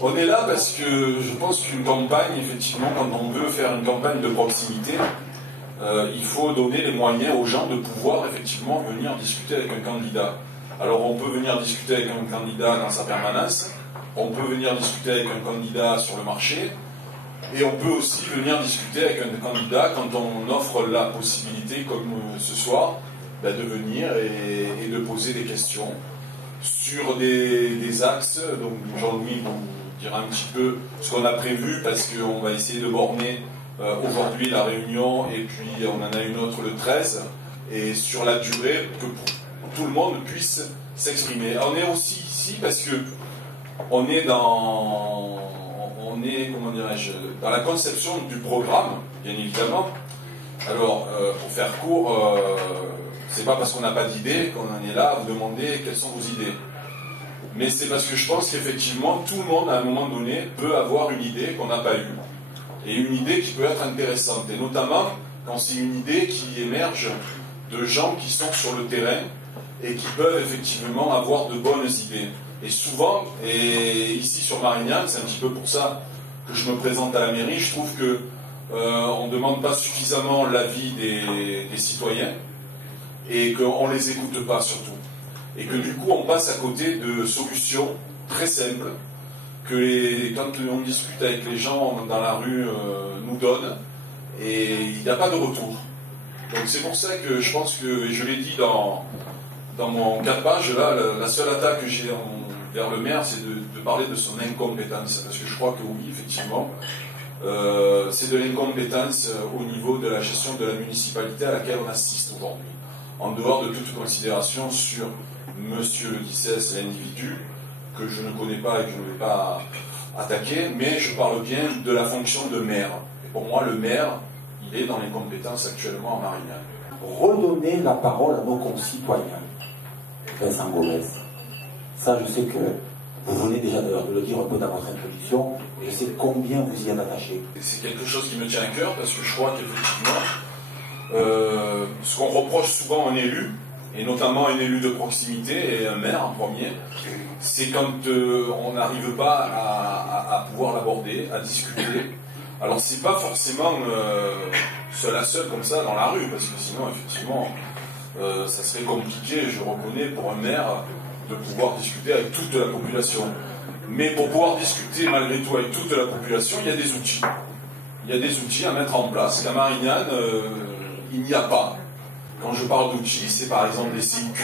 On est là parce que je pense qu'une campagne, effectivement, quand on veut faire une campagne de proximité, il faut donner les moyens aux gens de pouvoir effectivement venir discuter avec un candidat. Alors on peut venir discuter avec un candidat dans sa permanence, on peut venir discuter avec un candidat sur le marché, et on peut aussi venir discuter avec un candidat quand on offre la possibilité, comme ce soir, de venir et de poser des questions sur des axes. Donc Jean-Louis vous dira un petit peu ce qu'on a prévu, parce qu'on va essayer de borner aujourd'hui la réunion, et puis on en a une autre le 13, et sur la durée, que tout le monde puisse s'exprimer. On est aussi ici parce que on est dans la conception du programme, bien évidemment. Alors, pour faire court, c'est pas parce qu'on n'a pas d'idées qu'on en est là à vous demander quelles sont vos idées. Mais c'est parce que je pense qu'effectivement, tout le monde, à un moment donné, peut avoir une idée qu'on n'a pas eue. Et une idée qui peut être intéressante. Et notamment, quand c'est une idée qui émerge de gens qui sont sur le terrain et qui peuvent effectivement avoir de bonnes idées. Et souvent, et ici sur Marignane, c'est un petit peu pour ça que je me présente à la mairie, je trouve que on ne demande pas suffisamment l'avis des citoyens, et qu'on ne les écoute pas surtout. Et que du coup on passe à côté de solutions très simples que quand on discute avec les gens dans la rue nous donnent, et il n'y a pas de retour. Donc c'est pour ça que je pense que, et je l'ai dit dans mon 4 pages, là, la seule attaque que j'ai vers le maire, c'est de parler de son incompétence, parce que je crois que oui, effectivement, c'est de l'incompétence au niveau de la gestion de la municipalité à laquelle on assiste aujourd'hui. En dehors de toute considération sur Monsieur Guissès, l'individu, que je ne connais pas et que je ne vais pas attaquer, mais je parle bien de la fonction de maire. Et pour moi, le maire, il est dans les compétences actuellement à Marignane. Redonner la parole à nos concitoyens. Vincent Gomez. Ça, je sais que vous venez déjà de le dire un peu dans votre introduction, et je sais combien vous y êtes attaché. C'est quelque chose qui me tient à cœur, parce que je crois qu'effectivement, ce qu'on reproche souvent à un élu, et notamment un élu de proximité et un maire en premier, c'est quand on n'arrive pas à pouvoir l'aborder, à discuter. Alors c'est pas forcément seul à seul comme ça dans la rue, parce que sinon effectivement ça serait compliqué, je reconnais, pour un maire de pouvoir discuter avec toute la population. Mais pour pouvoir discuter malgré tout avec toute la population, il y a des outils. Il y a des outils à mettre en place qu'à Marignane il n'y a pas. Quand je parle d'outils, c'est par exemple des CIQ,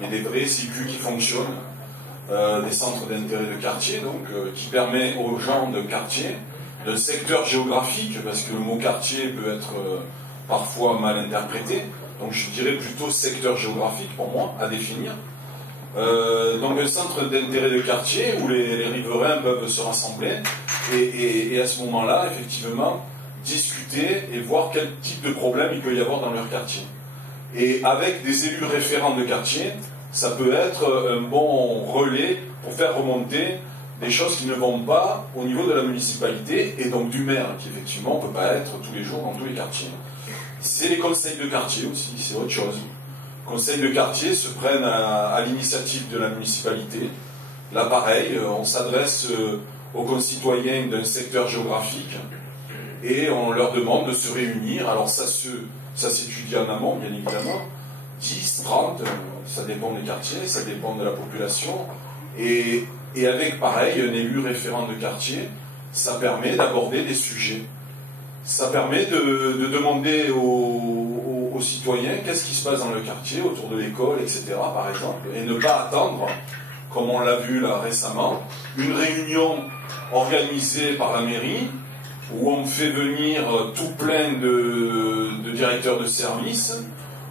mais des vrais CIQ qui fonctionnent, des centres d'intérêt de quartier, donc qui permet aux gens de quartier, d'un secteur géographique, parce que le mot quartier peut être parfois mal interprété, donc je dirais plutôt secteur géographique pour moi, à définir. Donc un centre d'intérêt de quartier où les riverains peuvent se rassembler et à ce moment-là, effectivement, discuter et voir quel type de problème il peut y avoir dans leur quartier. Et avec des élus référents de quartier, ça peut être un bon relais pour faire remonter des choses qui ne vont pas au niveau de la municipalité et donc du maire, qui effectivement ne peut pas être tous les jours dans tous les quartiers. C'est les conseils de quartier aussi, c'est autre chose. Les conseils de quartier se prennent à l'initiative de la municipalité. Là pareil, on s'adresse aux concitoyens d'un secteur géographique et on leur demande de se réunir. Alors ça s'étudie en amont, bien évidemment, 10, 30, ça dépend des quartiers, ça dépend de la population, et avec, pareil, un élu référent de quartier, ça permet d'aborder des sujets. Ça permet de demander aux citoyens qu'est-ce qui se passe dans le quartier, autour de l'école, etc., par exemple, et ne pas attendre, comme on l'a vu là récemment, une réunion organisée par la mairie, où on fait venir tout plein de directeurs de service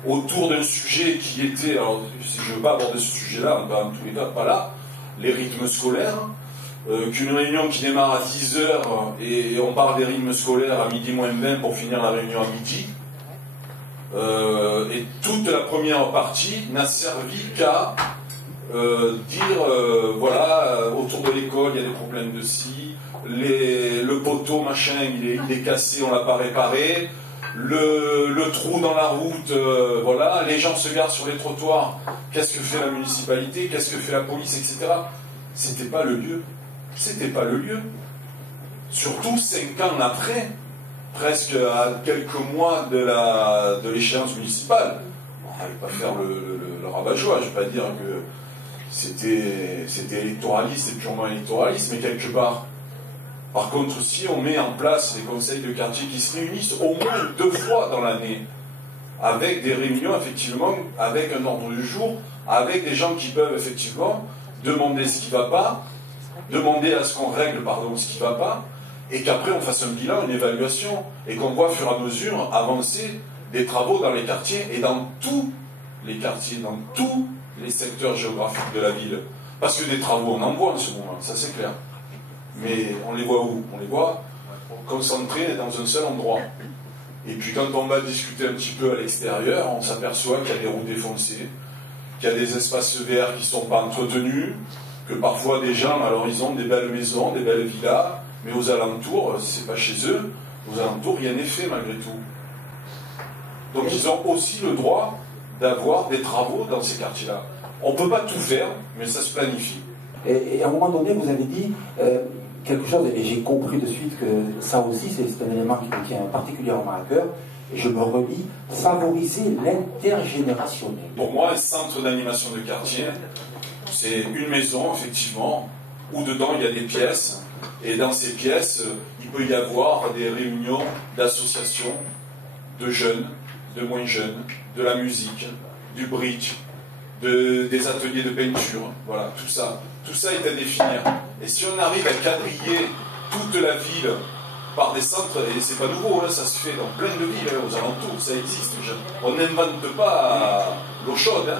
autour d'un sujet qui était, alors si je ne veux pas aborder ce sujet-là, en tous les cas pas là, les rythmes scolaires, qu'une réunion qui démarre à 10h et on parle des rythmes scolaires à midi moins 20 pour finir la réunion à midi, et toute la première partie n'a servi qu'à dire, voilà, autour de l'école il y a des problèmes de scie, le poteau machin il est cassé, on l'a pas réparé, le trou dans la route, voilà, les gens se gardent sur les trottoirs, qu'est-ce que fait la municipalité, qu'est-ce que fait la police, etc. C'était pas le lieu. c'était pas le lieu. Surtout 5 ans après, presque à quelques mois de l'échéance municipale. On n'allait pas faire le rabat-joie, je ne vais pas dire que c'était électoraliste et purement électoraliste, mais quelque part. Par contre, si on met en place des conseils de quartier qui se réunissent au moins 2 fois dans l'année, avec des réunions, effectivement, avec un ordre du jour, avec des gens qui peuvent, effectivement, demander ce qui ne va pas, demander à ce qu'on règle, ce qui ne va pas, et qu'après on fasse un bilan, une évaluation, et qu'on voit au fur et à mesure avancer des travaux dans les quartiers, et dans tous les quartiers, dans tous les secteurs géographiques de la ville. Parce que des travaux, on en voit en ce moment, ça c'est clair. Mais on les voit où? On les voit concentrés dans un seul endroit. Et puis quand on va discuter un petit peu à l'extérieur, on s'aperçoit qu'il y a des routes défoncées, qu'il y a des espaces verts qui ne sont pas entretenus, que parfois des gens, alors ils ont des belles maisons, des belles villas, mais aux alentours, c'est pas chez eux, aux alentours, rien n'est fait malgré tout. Donc ils ont aussi le droit d'avoir des travaux dans ces quartiers-là. On ne peut pas tout faire, mais ça se planifie. Et à un moment donné, vous avez dit quelque chose, et j'ai compris de suite que ça aussi, c'est un élément qui me tient particulièrement à cœur, et je me relis, favoriser l'intergénérationnel. Pour moi, un centre d'animation de quartier, c'est une maison, effectivement, où dedans il y a des pièces, et dans ces pièces, il peut y avoir des réunions d'associations, de jeunes, de moins jeunes, de la musique, du bridge, des ateliers de peinture, voilà, tout ça. Tout ça est à définir. Et si on arrive à quadriller toute la ville par des centres, et c'est pas nouveau, ça se fait dans plein de villes, aux alentours, ça existe. On n'invente pas l'eau chaude.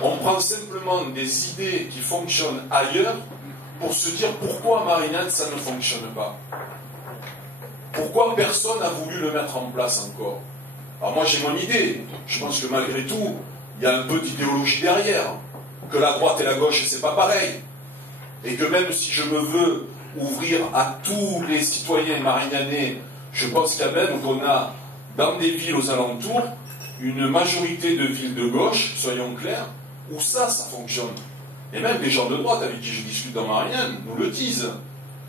On prend simplement des idées qui fonctionnent ailleurs pour se dire pourquoi à Marignane ça ne fonctionne pas. Pourquoi personne n'a voulu le mettre en place encore? Alors moi j'ai mon idée. Je pense que malgré tout, il y a un peu d'idéologie derrière. Que la droite et la gauche, c'est pas pareil. Et que même si je me veux ouvrir à tous les citoyens marignanais, je pense quand même qu'on a, dans des villes aux alentours, une majorité de villes de gauche, soyons clairs, où ça fonctionne. Et même les gens de droite avec qui je discute dans Marignane nous le disent.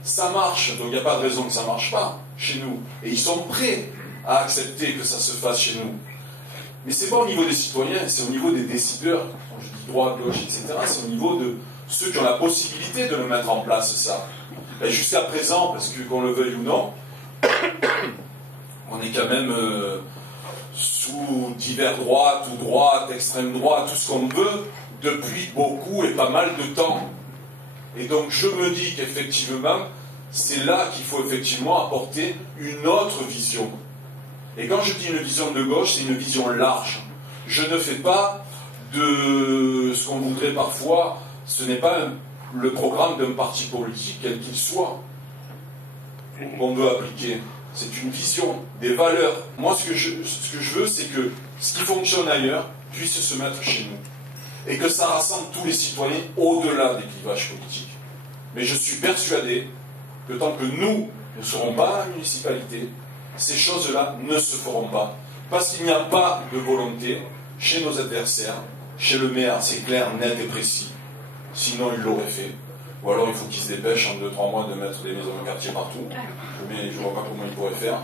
Ça marche, donc il n'y a pas de raison que ça ne marche pas chez nous. Et ils sont prêts à accepter que ça se fasse chez nous. Mais ce n'est pas au niveau des citoyens, c'est au niveau des décideurs, quand je dis droite, gauche, etc., c'est au niveau de ceux qui ont la possibilité de le mettre en place, ça. Et jusqu'à présent, parce que qu'on le veuille ou non, on est quand même sous divers droites ou droite, extrême droite, tout ce qu'on veut, depuis beaucoup et pas mal de temps. Et donc je me dis qu'effectivement, c'est là qu'il faut effectivement apporter une autre vision. Et quand je dis une vision de gauche, c'est une vision large. Je ne fais pas de ce qu'on voudrait parfois, ce n'est pas le programme d'un parti politique, quel qu'il soit, qu'on veut appliquer. C'est une vision, des valeurs. Moi, ce que je veux, c'est que ce qui fonctionne ailleurs puisse se mettre chez nous. Et que ça rassemble tous les citoyens au-delà des clivages politiques. Mais je suis persuadé que tant que nous ne serons pas à la municipalité, ces choses-là ne se feront pas. Parce qu'il n'y a pas de volonté chez nos adversaires, chez le maire, c'est clair, net et précis. Sinon, il l'aurait fait. Ou alors, il faut qu'il se dépêche en 2-3 mois de mettre des maisons de quartier partout. Mais je ne vois pas comment il pourrait faire.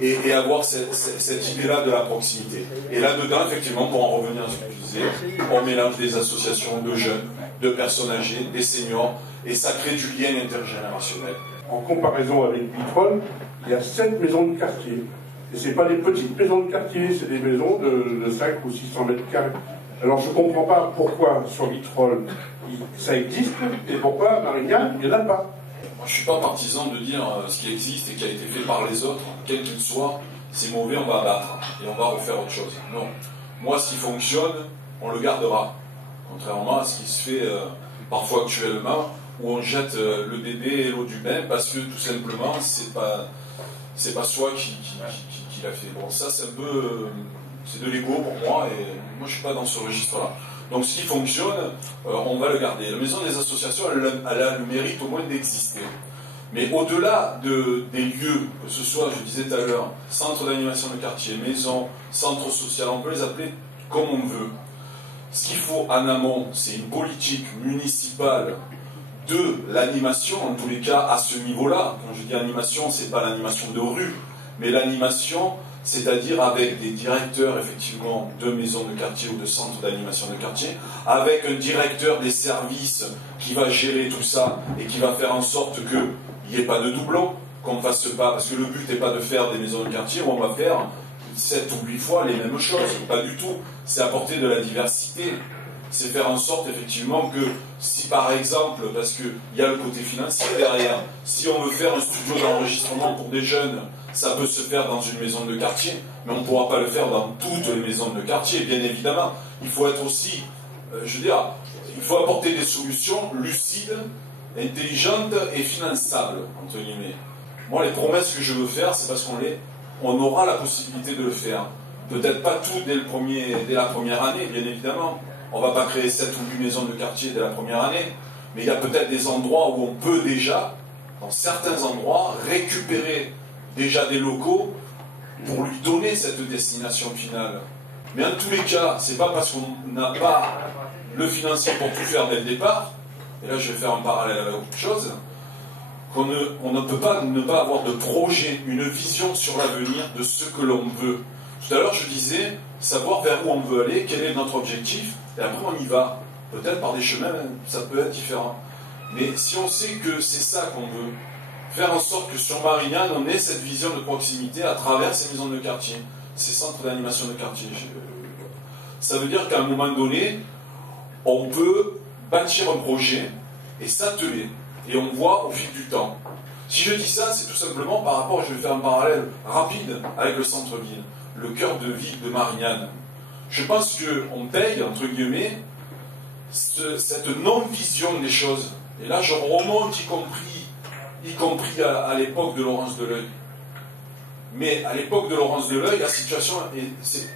Et avoir cette idée-là de la proximité. Et là-dedans, effectivement, pour en revenir à ce que tu disais, on mélange des associations de jeunes, de personnes âgées, des seniors, et ça crée du lien intergénérationnel. En comparaison avec Vitrolles, il y a 7 maisons de quartier. Et ce n'est pas des petites maisons de quartier, c'est des maisons de 5 ou 600 mètres carrés. Alors je ne comprends pas pourquoi sur Vitrolles ça existe et pourquoi à Marignane il n'y en a pas. Moi je ne suis pas partisan de dire ce qui existe et qui a été fait par les autres, quel qu'il soit, c'est mauvais, on va abattre et on va refaire autre chose. Non. Moi ce qui fonctionne, on le gardera. Contrairement à ce qui se fait parfois actuellement, où on jette le bébé et l'eau du bain parce que tout simplement c'est pas soi qui l'a fait. Bon, ça c'est un peu c'est de l'ego pour moi et moi je suis pas dans ce registre-là. Donc ce qui fonctionne, on va le garder. La maison des associations, elle a le mérite au moins d'exister. Mais au-delà des lieux, que ce soit, je disais tout à l'heure, centre d'animation de quartier, maison, centre social, on peut les appeler comme on veut. Ce qu'il faut en amont, c'est une politique municipale de l'animation, en tous les cas à ce niveau-là. Quand je dis animation, c'est pas l'animation de rue, mais l'animation, c'est-à-dire avec des directeurs effectivement de maisons de quartier ou de centres d'animation de quartier, avec un directeur des services qui va gérer tout ça et qui va faire en sorte qu'il n'y ait pas de doublons, qu'on ne fasse pas, parce que le but n'est pas de faire des maisons de quartier où on va faire 7 ou 8 fois les mêmes choses, pas du tout, c'est apporter de la diversité. C'est faire en sorte effectivement que si par exemple, parce qu'il y a le côté financier derrière, si on veut faire un studio d'enregistrement pour des jeunes, ça peut se faire dans une maison de quartier, mais on ne pourra pas le faire dans toutes les maisons de quartier, bien évidemment. Il faut être aussi, je veux dire, il faut apporter des solutions lucides, intelligentes et finançables, entre guillemets. Moi, les promesses que je veux faire, c'est parce qu'on aura la possibilité de le faire. Peut-être pas tout dès la première année, bien évidemment. On ne va pas créer 7 ou 8 maisons de quartier dès la première année, mais il y a peut-être des endroits où on peut déjà, dans certains endroits, récupérer déjà des locaux pour lui donner cette destination finale. Mais en tous les cas, c'est pas parce qu'on n'a pas le financier pour tout faire dès le départ, et là je vais faire un parallèle avec autre chose, qu'on ne peut pas ne pas avoir de projet, une vision sur l'avenir de ce que l'on veut. Tout à l'heure je disais, savoir vers où on veut aller, quel est notre objectif, et après on y va. Peut-être par des chemins, ça peut être différent. Mais si on sait que c'est ça qu'on veut, faire en sorte que sur Marignane, on ait cette vision de proximité à travers ces maisons de quartier, ces centres d'animation de quartier. Ça veut dire qu'à un moment donné, on peut bâtir un projet et s'atteler. Et on voit au fil du temps. Si je dis ça, c'est tout simplement par rapport, je vais faire un parallèle rapide avec le centre-ville, le cœur de ville de Marignane. Je pense qu'on paye, entre guillemets, cette non-vision des choses. Et là, je remonte y compris à l'époque de Laurence Deleuil. Mais à l'époque de Laurence Deleuil, la situation,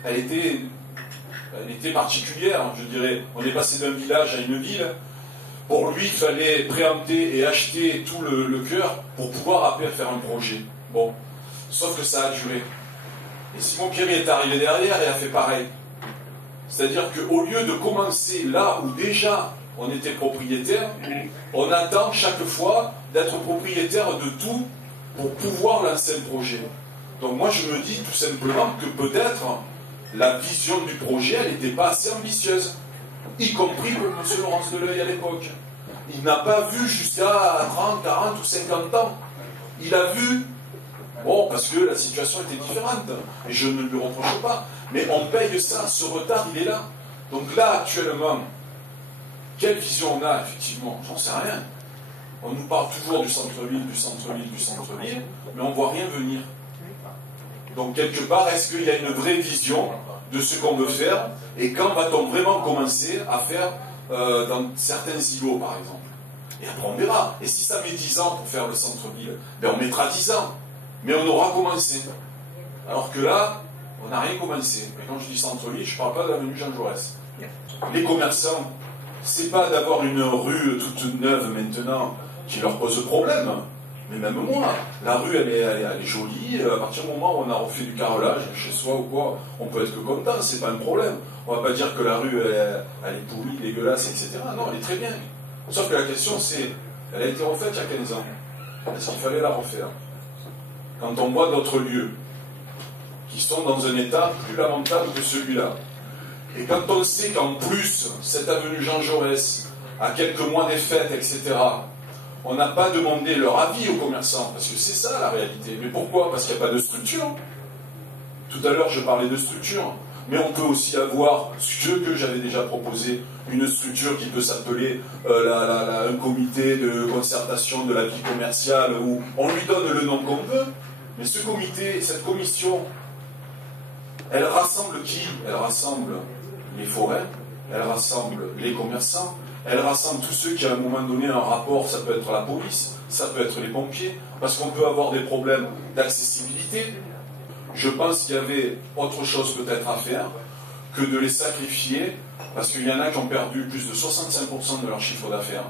elle était particulière, je dirais. On est passé d'un village à une ville. Pour lui, il fallait préempter et acheter tout le cœur pour pouvoir après faire un projet. Bon, sauf que ça a duré. Et Simon Pierry est arrivé derrière et a fait pareil. C'est-à-dire qu'au lieu de commencer là où déjà on était propriétaire, on attend chaque fois d'être propriétaire de tout pour pouvoir lancer le projet. Donc moi je me dis tout simplement que peut-être la vision du projet, elle n'était pas assez ambitieuse, y compris pour M. Laurence Deleuil à l'époque. Il n'a pas vu jusqu'à 30, 40 ou 50 ans. Il a vu, bon, parce que la situation était différente, et je ne lui reproche pas, mais on paye ça, ce retard, il est là. Donc là, actuellement, quelle vision on a, effectivement? J'en sais rien. On nous parle toujours du centre-ville, du centre-ville, du centre-ville, mais on ne voit rien venir. Donc quelque part, est-ce qu'il y a une vraie vision de ce qu'on veut faire, et quand va-t-on vraiment commencer à faire dans certains îlots, par exemple? Et après on verra. Et si ça met 10 ans pour faire le centre-ville, ben on mettra 10 ans. Mais on aura commencé. Alors que là, on n'a rien commencé. Et quand je dis centre-ville, je ne parle pas de l'avenue Jean Jaurès. Les commerçants, c'est pas d'avoir une rue toute neuve maintenant qui leur pose problème. Mais même moi, la rue elle est jolie, à partir du moment où on a refait du carrelage chez soi ou quoi, on peut être que content, c'est pas un problème. On va pas dire que la rue elle est pourrie, dégueulasse, etc. Non, elle est très bien. Sauf que la question c'est, elle a été refaite il y a 15 ans. Est-ce qu'il fallait la refaire? Quand on voit d'autres lieux qui sont dans un état plus lamentable que celui-là, et quand on sait qu'en plus, cette avenue Jean Jaurès, à quelques mois des fêtes, etc., on n'a pas demandé leur avis aux commerçants, parce que c'est ça la réalité. Mais pourquoi? Parce qu'il n'y a pas de structure. Tout à l'heure, je parlais de structure. Mais on peut aussi avoir ce que j'avais déjà proposé, une structure qui peut s'appeler un comité de concertation de la vie commerciale, où on lui donne le nom qu'on veut. Mais ce comité, cette commission, elle rassemble qui? Elle rassemble les forêts, elle rassemble les commerçants, elle rassemble tous ceux qui à un moment donné un rapport, ça peut être la police, ça peut être les pompiers, parce qu'on peut avoir des problèmes d'accessibilité. Je pense qu'il y avait autre chose peut-être à faire que de les sacrifier, parce qu'il y en a qui ont perdu plus de 65% de leur chiffre d'affaires,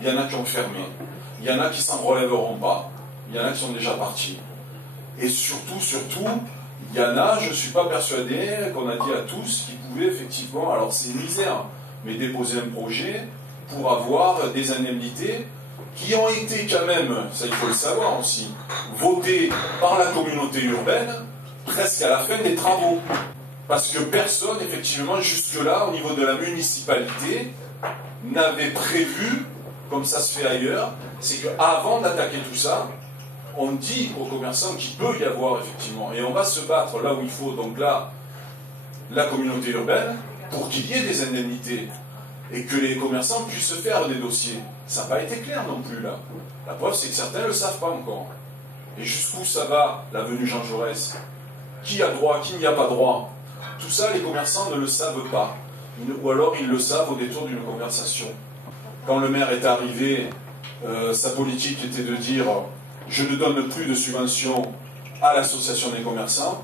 il y en a qui ont fermé, il y en a qui s'en relèveront pas, il y en a qui sont déjà partis. Et surtout, il y en a, je ne suis pas persuadé qu'on a dit à tous qu'ils pouvaient effectivement, alors c'est une misère, mais déposer un projet pour avoir des indemnités qui ont été quand même, ça il faut le savoir aussi, votés par la communauté urbaine presque à la fin des travaux. Parce que personne, effectivement, jusque-là, au niveau de la municipalité, n'avait prévu, comme ça se fait ailleurs, c'est qu'avant d'attaquer tout ça, on dit aux commerçants qu'il peut y avoir, effectivement, et on va se battre là où il faut, donc là, la communauté urbaine, pour qu'il y ait des indemnités, et que les commerçants puissent faire des dossiers. Ça n'a pas été clair non plus, là. La preuve, c'est que certains ne le savent pas encore. Et jusqu'où ça va, l'avenue Jean Jaurès? Qui a droit, qui n'y a pas droit? Tout ça, les commerçants ne le savent pas. Ou alors, ils le savent au détour d'une conversation. Quand le maire est arrivé, sa politique était de dire « Je ne donne plus de subventions à l'association des commerçants,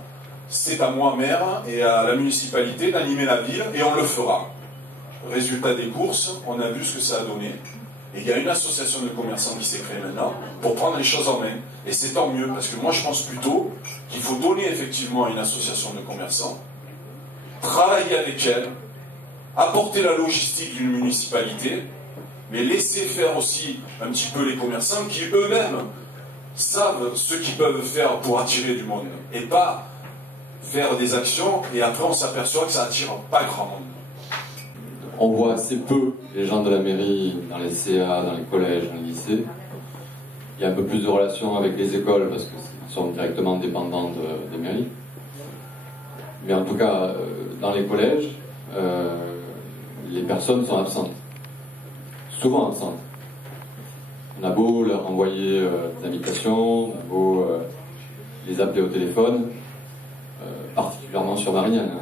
c'est à moi, maire, et à la municipalité d'animer la ville, et on le fera. » Résultat des courses, on a vu ce que ça a donné. Et il y a une association de commerçants qui s'est créée maintenant pour prendre les choses en main. Et c'est tant mieux, parce que moi je pense plutôt qu'il faut donner effectivement à une association de commerçants, travailler avec elle, apporter la logistique d'une municipalité, mais laisser faire aussi un petit peu les commerçants qui eux-mêmes savent ce qu'ils peuvent faire pour attirer du monde. Et pas faire des actions et après on s'aperçoit que ça attire pas grand monde. On voit assez peu les gens de la mairie dans les CA, dans les collèges, dans les lycées. Il y a un peu plus de relations avec les écoles parce qu'ils sont directement dépendants des mairies. Mais en tout cas, dans les collèges, les personnes sont absentes. Souvent absentes. On a beau leur envoyer des invitations, on a beau les appeler au téléphone, particulièrement sur Marignane.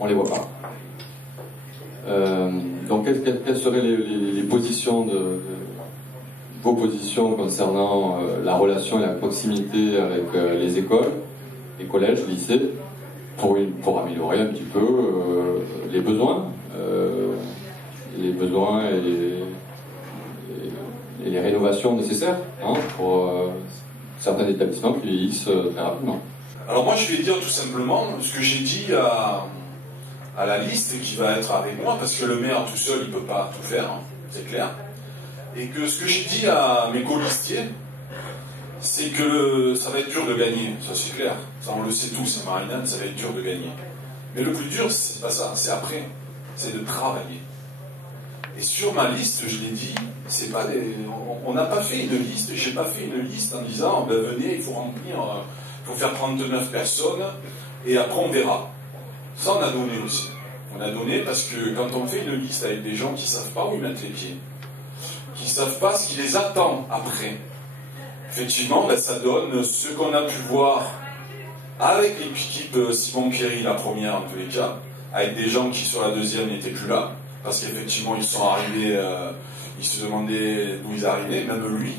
On les voit pas. Donc, quelles seraient les positions vos positions concernant la relation et la proximité avec les écoles, les collèges, les lycées, pour améliorer un petit peu les besoins et les rénovations nécessaires pour certains établissements qui vieillissent très rapidement. Alors moi je vais dire tout simplement ce que j'ai dit à la liste qui va être avec moi, parce que le maire tout seul il ne peut pas tout faire, c'est clair. Et que ce que j'ai dit à mes colistiers, c'est que ça va être dur de gagner, ça c'est clair. Ça on le sait tous, à Marignane, ça va être dur de gagner. Mais le plus dur, c'est pas ça, c'est après, c'est de travailler. Et sur ma liste, je l'ai dit, c'est pas on n'a pas fait une liste, j'ai pas fait une liste en disant, ben venez, il faut remplir, il faut faire 39 personnes, et après on verra. Ça, on a donné aussi. On a donné parce que quand on fait une liste avec des gens qui ne savent pas où ils mettent les pieds, qui ne savent pas ce qui les attend après, effectivement, ben, ça donne ce qu'on a pu voir avec l'équipe Simon Pierry, la première en tous les cas, avec des gens qui sur la deuxième n'étaient plus là, parce qu'effectivement, ils sont arrivés, ils se demandaient d'où ils arrivaient, même lui.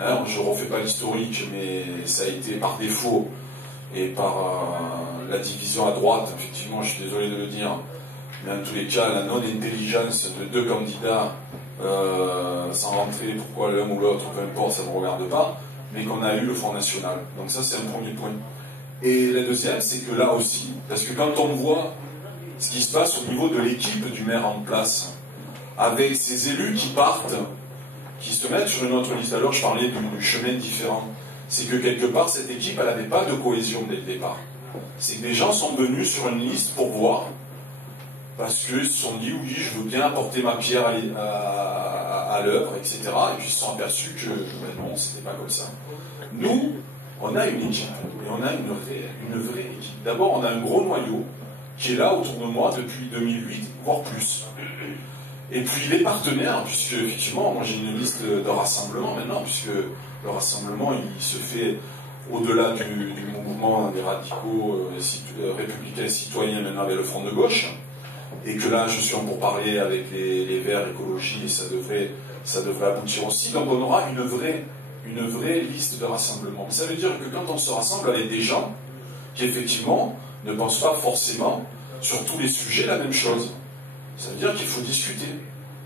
Hein, je ne refais pas l'historique, mais ça a été par défaut et par la division à droite, effectivement, je suis désolé de le dire, mais en tous les cas, la non-intelligence de deux candidats, sans rentrer pourquoi l'un ou l'autre, peu importe, ça ne me regarde pas, mais qu'on a eu le Front National. Donc ça, c'est un premier point. Et la deuxième, c'est que là aussi, parce que quand on voit ce qui se passe au niveau de l'équipe du maire en place, avec ces élus qui partent, qui se mettent sur une autre liste, alors je parlais du chemin différent, c'est que quelque part, cette équipe, elle n'avait pas de cohésion dès le départ. C'est que des gens sont venus sur une liste pour voir, parce qu'ils se sont dit, oui, je veux bien apporter ma pierre à l'œuvre, etc. Et puis ils se sont aperçus que, ben non, c'était pas comme ça. Nous, on a une équipe, et on a une vraie équipe. D'abord, on a un gros noyau qui est là autour de moi depuis 2008, voire plus. Et puis les partenaires, puisque effectivement, moi j'ai une liste de rassemblement maintenant, puisque le rassemblement il se fait au-delà du mouvement des radicaux républicains citoyens maintenant avec le Front de gauche, et que là je suis en pourparlers avec les Verts, écologie, et ça devrait aboutir aussi. Donc on aura une vraie liste de rassemblement. Ça veut dire que quand on se rassemble avec des gens qui effectivement ne pensent pas forcément sur tous les sujets la même chose, ça veut dire qu'il faut discuter,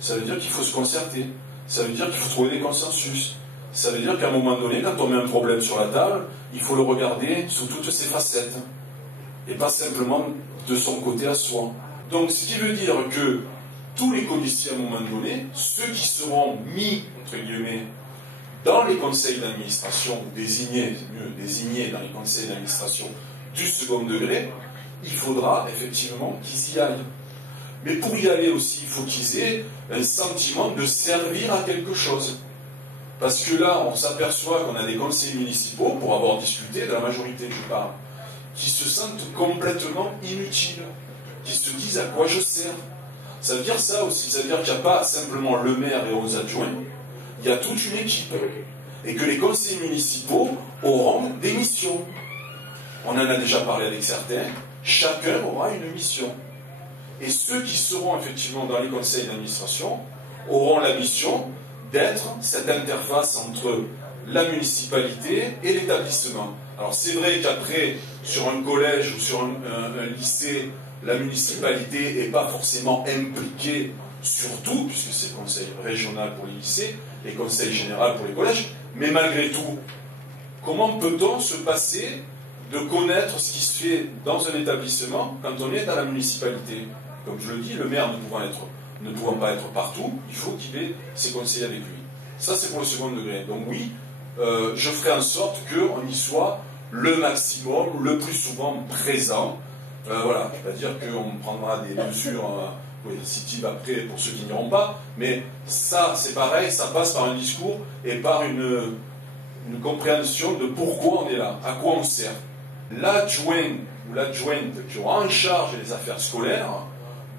ça veut dire qu'il faut se concerter, ça veut dire qu'il faut trouver des consensus, ça veut dire qu'à un moment donné, quand on met un problème sur la table, il faut le regarder sous toutes ses facettes, et pas simplement de son côté à soi. Donc ce qui veut dire que tous les codiciés à un moment donné, ceux qui seront mis, entre guillemets, dans les conseils d'administration, ou désignés dans les conseils d'administration du second degré, il faudra effectivement qu'ils y aillent. Mais pour y aller aussi, il faut qu'ils aient un sentiment de servir à quelque chose. Parce que là, on s'aperçoit qu'on a des conseillers municipaux, pour avoir discuté, de la majorité je parle, qui se sentent complètement inutiles, qui se disent à quoi je sers. Ça veut dire ça aussi, ça veut dire qu'il n'y a pas simplement le maire et 11 adjoints, il y a toute une équipe. Et que les conseillers municipaux auront des missions. On en a déjà parlé avec certains, chacun aura une mission. Et ceux qui seront effectivement dans les conseils d'administration auront la mission d'être cette interface entre la municipalité et l'établissement. Alors c'est vrai qu'après, sur un collège ou sur un lycée, la municipalité n'est pas forcément impliquée sur tout, puisque c'est le conseil régional pour les lycées et conseil général pour les collèges, mais malgré tout, comment peut-on se passer de connaître ce qui se fait dans un établissement quand on est à la municipalité? Comme je le dis, le maire ne pouvant pas être partout, il faut qu'il ait ses conseillers avec lui. Ça, c'est pour le second degré. Donc oui, je ferai en sorte qu'on y soit le maximum, le plus souvent présent. Voilà, je ne vais pas dire qu'on prendra des mesures coercitives après pour ceux qui n'iront pas, mais ça, c'est pareil, ça passe par un discours et par une compréhension de pourquoi on est là, à quoi on sert. L'adjoint ou l'adjointe qui aura en charge les affaires scolaires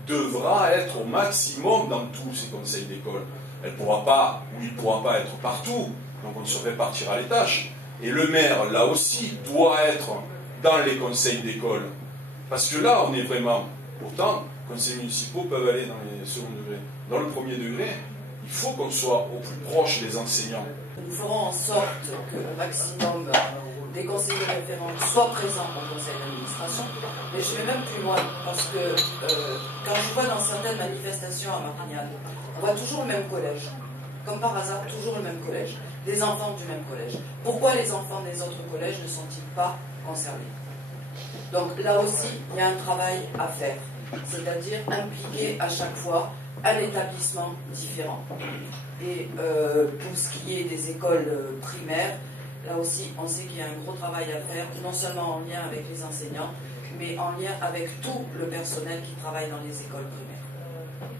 devra être au maximum dans tous ces conseils d'école. Elle ne pourra pas, ou il ne pourra pas être partout, donc on se répartira les tâches. Et le maire, là aussi, doit être dans les conseils d'école. Parce que là, on est vraiment... Pourtant, les conseils municipaux peuvent aller dans les seconds degrés. Dans le premier degré, il faut qu'on soit au plus proche des enseignants. Nous ferons en sorte que le maximum des conseillers référents soient présents au conseil d'administration, mais je vais même plus loin, parce que quand je vois dans certaines manifestations à Marignane, on voit toujours le même collège, comme par hasard, toujours le même collège, des enfants du même collège. Pourquoi les enfants des autres collèges ne sont-ils pas concernés? Donc là aussi, il y a un travail à faire, c'est-à-dire impliquer à chaque fois un établissement différent. Et pour ce qui est des écoles primaires, là aussi, on sait qu'il y a un gros travail à faire, non seulement en lien avec les enseignants, mais en lien avec tout le personnel qui travaille dans les écoles primaires.